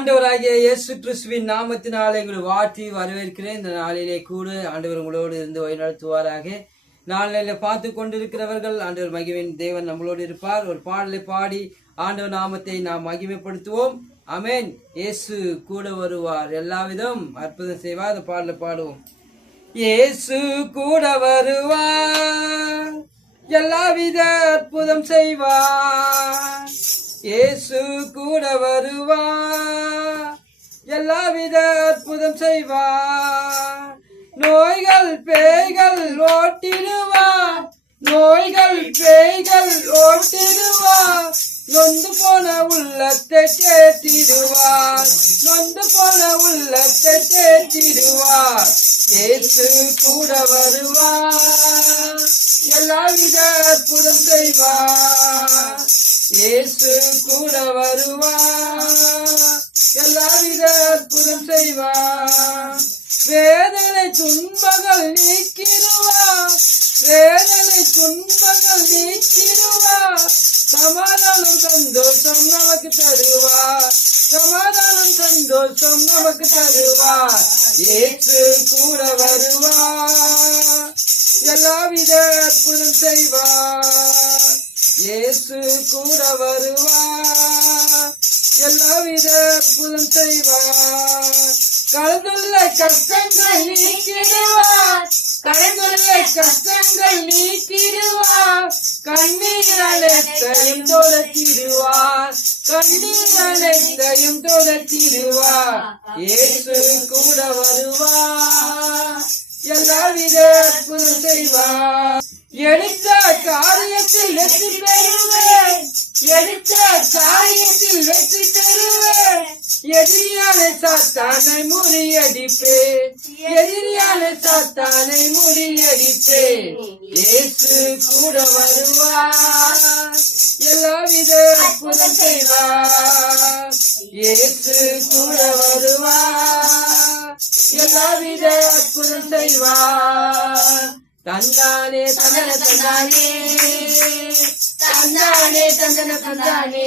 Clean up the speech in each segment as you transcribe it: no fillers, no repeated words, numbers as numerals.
ஆண்டவராகிய இயேசு கிறிஸ்துவின் நாமத்தினாலே உங்களை வாழ்த்தி வரவேற்கிறேன். இந்த நாளிலே கூட ஆண்டவர் உங்களோடு இருந்து வழிநடத்துவாராக. நாளில பார்த்து கொண்டிருக்கிறவர்கள் ஆண்டவர் மகிமையின் தேவன் நம்மளோடு இருப்பார். ஒரு பாடலை பாடி ஆண்டவர் நாமத்தை நாம் மகிமைப்படுத்துவோம். ஆமென். இயேசு கூட வருவார், எல்லாவிதம் அற்புதம் செய்வார். அந்த பாடலை பாடுவோம். இயேசு கூட வருவார், எல்லாவித அற்புதம் செய்வார். இயேசு கூட வருவார், எல்லாவித அற்புதம் செய்வார். நோய்கள் பேய்கள் ஓட்டிடுவார், நோய்கள் பேய்கள் ஓட்டிடுவார். நொந்து போன உள்ளத்தை தேற்றிடுவார், நொந்து போன உள்ளத்தை தேற்றிடுவார். இயேசு கூட வருவார், எல்லாவித அற்புதம் செய்வார். இயேசு கூட வருவார், எல்லாவித அற்புதம் செய்வார். வேதனை துன்பங்கள் நீக்கிடுவார், வேதனை துன்பங்கள் நீக்கிடுவார். சமாதானம் சந்தோஷம் நமக்கு தருவார், சமாதானம் சந்தோஷம் நமக்கு தருவார். இயேசு கூட வருவார், எல்லாவித அற்புதம் செய்வார். இயேசு கூட வருவார், எல்லாவித அற்புதம் செய்வார். கலந்துள்ள கஷ்டங்கள் நீக்கிடுவார், கலந்துள்ள கஷ்டங்கள் நீக்கிடுவார். கண்ணீர் அனைத்தையும் துடைத்திடுவார், கண்ணீர் அனைத்தையும் துடைத்திடுவார். இயேசு கூட வருவார், எல்லாவித அற்புதம் செய்வார். எடுத்த காரியத்தில் வெற்றி பெறுவேன், எடுத்த காரியத்தில் வெற்றி பெறுவேன். எதிரியான சாத்தானை முறியடிப்பேன், எதிரியான சாத்தானை முறியடிப்பேன். இயேசு கூட வருவார், எல்லாவித அற்புதம் செய்வார். இயேசு கூட வருவார், எல்லாவித அற்புதம் செய்வார். தந்தானே தந்தன தந்தானே, தந்தானே தந்தன தந்தானே,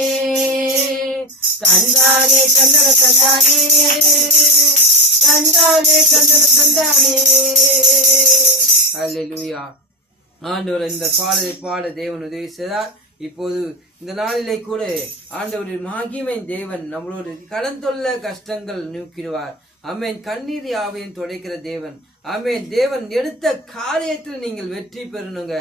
தந்தானே தந்தன தந்தானே, தந்தானே தந்தன தந்தானே. அல்லேலூயா. ஆண்டவர் இந்த பாடலை பாட தேவன் உதவி செய்தார். இப்போது இந்த நாளிலே கூட ஆண்டவரின் மகிமை தேவன் நம்மளோடு கடந்துள்ள கஷ்டங்கள் நீக்கிடுவார். ஆமென். கண்ணீர் யாவையும் துடைக்கிற தேவன். ஆமென். தேவன் எடுத்த காரியத்தில் நீங்கள் வெற்றி பெறணுங்க.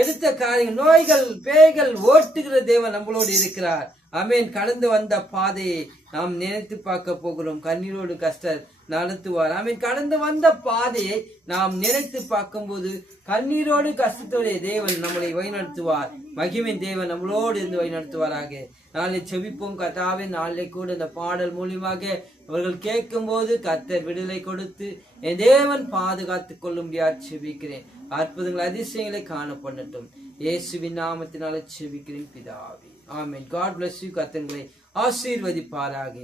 எடுத்த காரியம் நோய்கள் பேய்கள் ஓட்டுகிற தேவன் நம்மளோடு இருக்கிறார். ஆமென். கடந்து வந்த பாதையை நாம் நினைத்து பார்க்க போகிறோம். கண்ணீரோடு கஷ்ட நடத்துவார். ஆமென். கடந்து வந்த பாதையை நாம் நினைத்து பார்க்கும்போது கண்ணீரோடு கஷ்டத்தோடைய தேவன் நம்மளை வழிநடத்துவார். மகிமின் தேவன் நம்மளோடு இருந்து வழிநடத்துவாராக. நாளை செபிப்போம். கர்த்தாவே, நாளை கூட இந்த பாடல் மூலியமாக அவர்கள் கேட்கும் போது கர்த்தர் விடுதலை கொடுத்து என் தேவன் பாதுகாத்துக் கொள்ளும்படியாக செபிக்கிறேன். அற்புதங்கள் அதிசயங்களை காணப்படட்டும். இயேசுவின் நாமத்தினால செபிக்கிறேன் பிதாவே. ஆமென். God bless you. கர்த்தர் உங்களை ஆசீர்வதிப்பாராக.